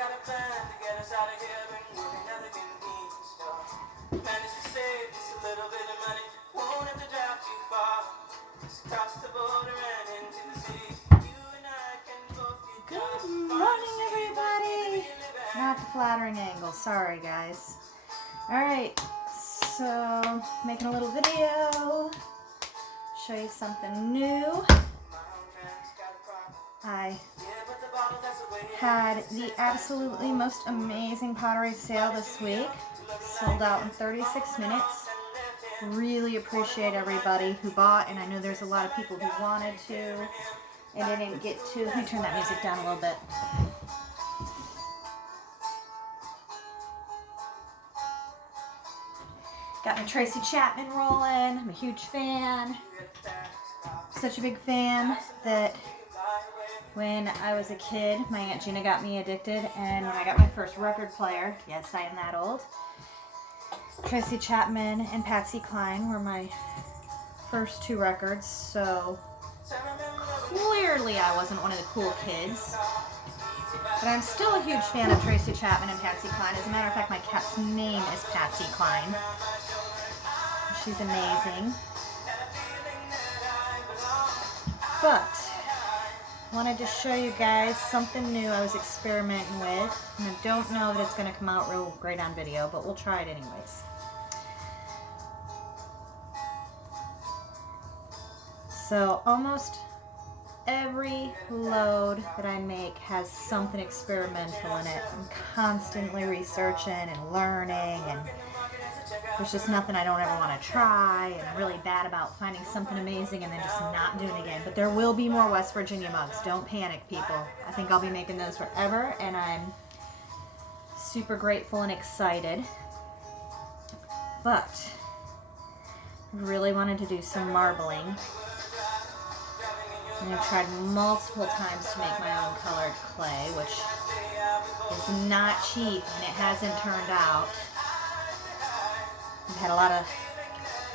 Good morning, everybody. Not the flattering angle. Sorry, guys. Alright, so making a little video. Show you something new. I had the absolutely most amazing pottery sale this week. Sold out in 36 minutes. Really appreciate everybody who bought, and I know there's a lot of people who wanted to and I didn't get to. Let me turn that music down a little bit. Got my Tracy Chapman rolling. I'm a huge fan. Such a big fan that when I was a kid, my Aunt Gina got me addicted, and when I got my first record player, yes, I am that old, Tracy Chapman and Patsy Cline were my first two records, so clearly I wasn't one of the cool kids. But I'm still a huge fan of Tracy Chapman and Patsy Cline. As a matter of fact, my cat's name is Patsy Cline. She's amazing. But I wanted to show you guys something new I was experimenting with. And I don't know that it's going to come out real great on video, but we'll try it anyways. So almost every load that I make has something experimental in it. I'm constantly researching and learning, and there's just nothing I don't ever want to try, and I'm really bad about finding something amazing and then just not doing it again. But there will be more West Virginia mugs. Don't panic, people. I think I'll be making those forever, and I'm super grateful and excited. But I really wanted to do some marbling. And I've tried multiple times to make my own colored clay, which is not cheap, and it hasn't turned out. I've had a lot of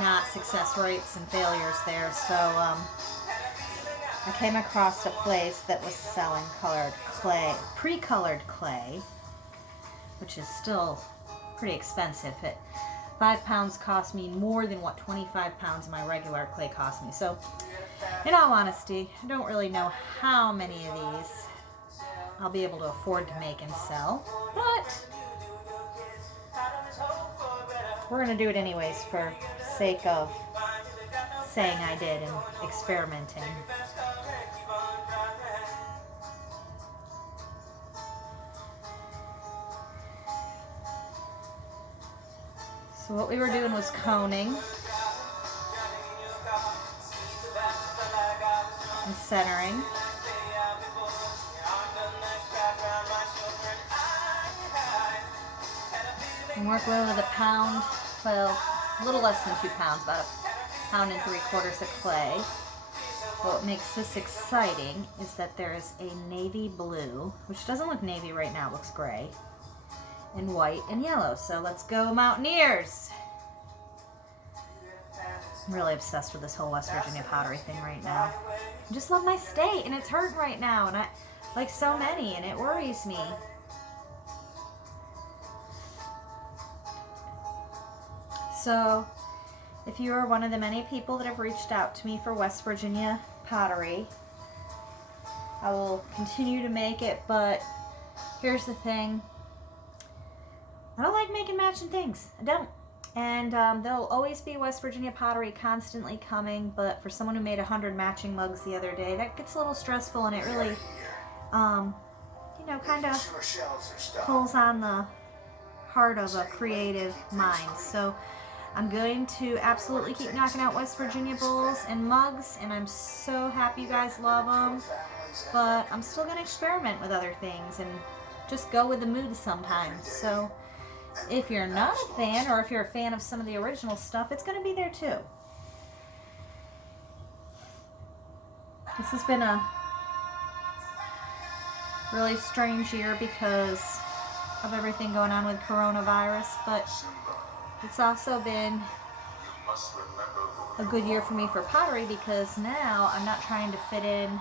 not success rates and failures there, so I came across a place that was selling colored clay, pre-colored clay, which is still pretty expensive. 5 pounds cost me more than what 25 pounds of my regular clay cost me. So, in all honesty, I don't really know how many of these I'll be able to afford to make and sell, but we're going to do it anyways for sake of saying I did and experimenting. So what we were doing was coning and centering. I'm working with a pound, well, a little less than 2 pounds, about 1 3/4 pounds of clay. What makes this exciting is that there is a navy blue, which doesn't look navy right now, it looks gray, and white and yellow. So let's go Mountaineers! I'm really obsessed with this whole West Virginia pottery thing right now. I just love my state, and it's hurting right now, and I like so many, and it worries me. So, if you are one of the many people that have reached out to me for West Virginia pottery, I will continue to make it, but here's the thing. I don't like making matching things. I don't. And there'll always be West Virginia pottery constantly coming, but for someone who made 100 matching mugs the other day, that gets a little stressful, and it really, you know, kind of pulls on the heart of a creative mind. So I'm going to absolutely keep knocking out West Virginia bowls and mugs, and I'm so happy you guys love them, but I'm still going to experiment with other things and just go with the mood sometimes. So if you're not a fan, or if you're a fan of some of the original stuff, it's going to be there too. This has been a really strange year because of everything going on with coronavirus, but it's also been a good year for me for pottery because now I'm not trying to fit in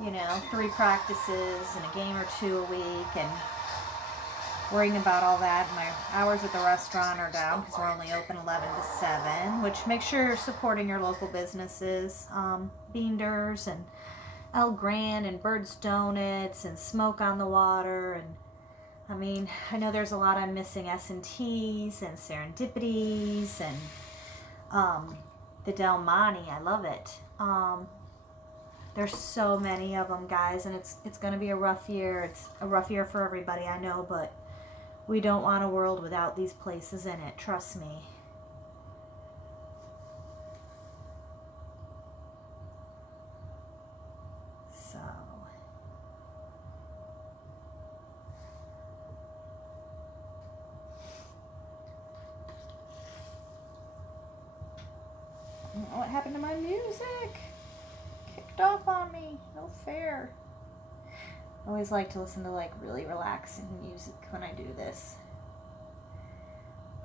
you know, 3 practices and a game or 2 a week, and worrying about all that. My hours at the restaurant are down because we're only open 11 to 7, which make sure you're supporting your local businesses. Beander's and El Gran and Bird's Donuts and Smoke on the Water. And I mean, I know there's a lot I'm missing. S&T's and Serendipities and the Del Monte. I love it. There's so many of them, guys, and it's going to be a rough year. It's a rough year for everybody, I know, but we don't want a world without these places in it. Trust me. So, what happened to my music? Kicked off on me. No fair. I always like to listen to like really relaxing music when I do this.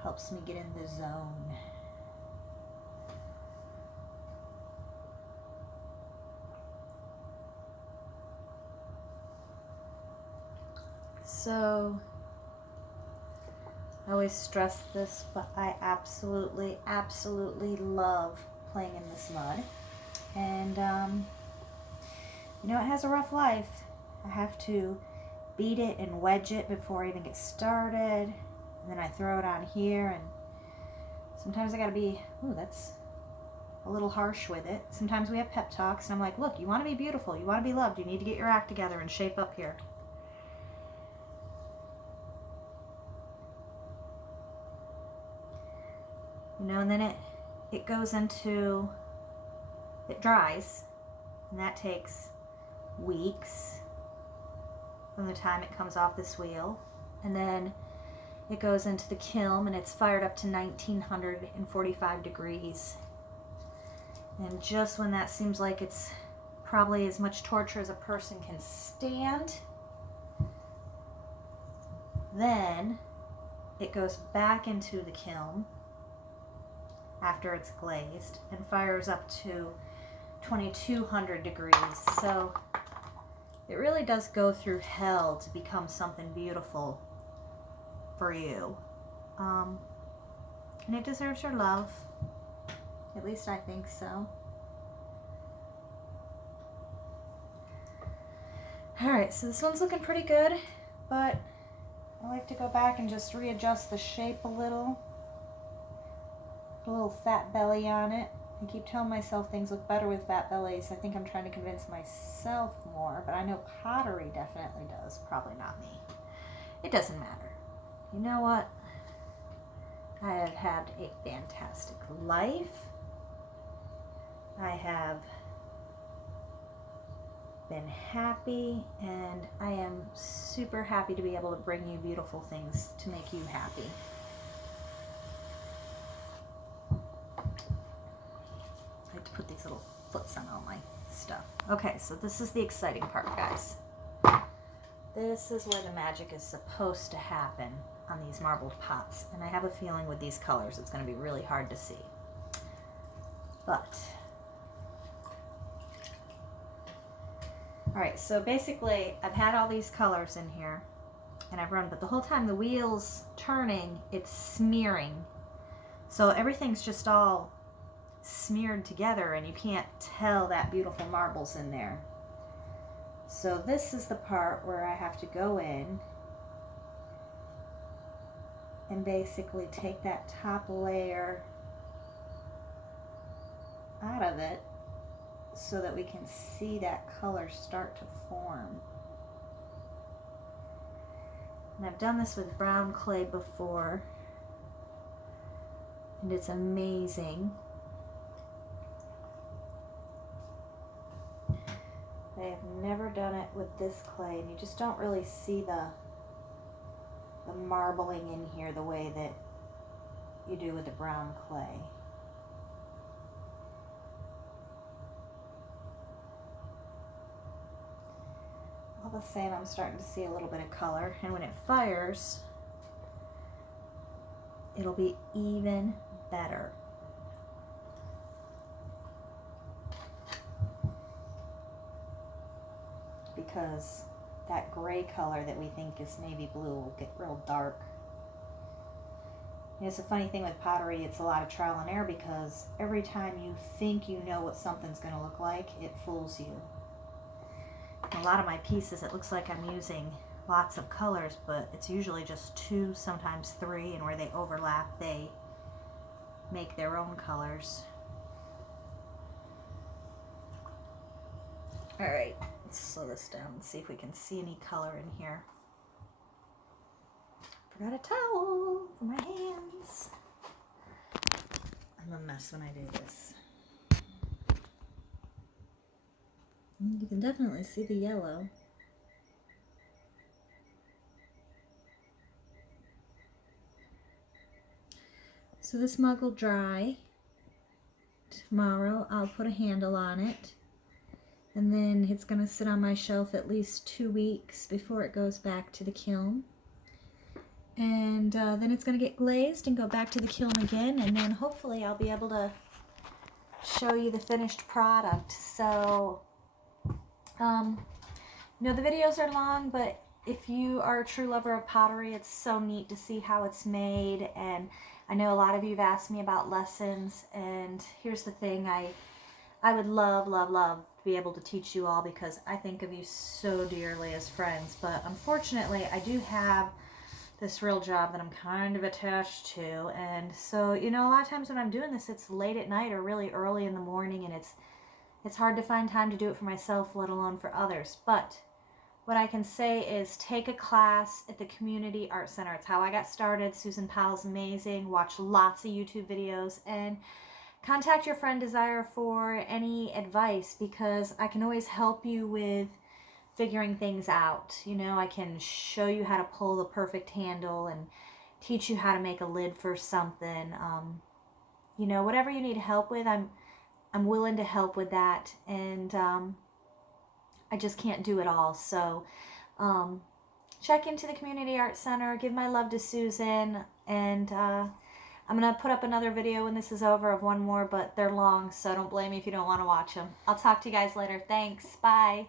Helps me get in the zone. So, I always stress this, but I absolutely, absolutely love playing in this mud. And, you know, it has a rough life. I have to beat it and wedge it before I even get started. And then I throw it on here, and sometimes I gotta be, ooh, that's a little harsh with it. Sometimes we have pep talks, and I'm like, look, you wanna be beautiful, you wanna be loved, you need to get your act together and shape up here. You know, and then it goes into, it dries, and that takes weeks from the time it comes off this wheel. And then it goes into the kiln, and it's fired up to 1945 degrees. And just when that seems like it's probably as much torture as a person can stand, then it goes back into the kiln after it's glazed and fires up to 2200 degrees. So it really does go through hell to become something beautiful for you. And it deserves your love. At least I think so. Alright, so this one's looking pretty good, but I like to go back and just readjust the shape a little. Put a little fat belly on it. I keep telling myself things look better with fat bellies. I think I'm trying to convince myself more, but I know pottery definitely does. Probably not me. It doesn't matter. You know what? I have had a fantastic life. I have been happy, and I am super happy to be able to bring you beautiful things to make you happy. I have to put these little foots on all my stuff. Okay, so this is the exciting part, guys. This is where the magic is supposed to happen on these marbled pots, and I have a feeling with these colors it's going to be really hard to see. But alright, so basically I've had all these colors in here and I've run, but the whole time the wheel's turning, it's smearing. So everything's just all smeared together and you can't tell that beautiful marble's in there. So this is the part where I have to go in and basically take that top layer out of it so that we can see that color start to form. And I've done this with brown clay before, and it's amazing. I have never done it with this clay, and you just don't really see the marbling in here the way that you do with the brown clay. All the same, I'm starting to see a little bit of color, and when it fires, it'll be even better. because that gray color that we think is navy blue will get real dark. And it's a funny thing with pottery, it's a lot of trial and error because every time you think you know what something's going to look like, it fools you. In a lot of my pieces, it looks like I'm using lots of colors, but it's usually just 2, sometimes 3, and where they overlap, they make their own colors. All right, let's slow this down and see if we can see any color in here. Forgot a towel for my hands. I'm a mess when I do this. You can definitely see the yellow. So this mug will dry. Tomorrow I'll put a handle on it. And then it's going to sit on my shelf at least 2 weeks before it goes back to the kiln. And then it's going to get glazed and go back to the kiln again. And then hopefully I'll be able to show you the finished product. So, you know, the videos are long, but if you are a true lover of pottery, it's so neat to see how it's made. And I know a lot of you have asked me about lessons. And here's the thing, I would love, love, love to be able to teach you all because I think of you so dearly as friends. But unfortunately, I do have this real job that I'm kind of attached to. And so, you know, a lot of times when I'm doing this, it's late at night or really early in the morning, and it's hard to find time to do it for myself, let alone for others. But what I can say is take a class at the Community Art Center. It's how I got started. Susan Powell's amazing. Watch lots of YouTube videos and contact your friend Desire for any advice because I can always help you with figuring things out. You know, I can show you how to pull the perfect handle and teach you how to make a lid for something. You know, whatever you need help with, I'm willing to help with that. And I just can't do it all. So check into the Community Art Center. Give my love to Susan. And I'm going to put up another video when this is over of one more, but they're long, so don't blame me if you don't want to watch them. I'll talk to you guys later. Thanks. Bye.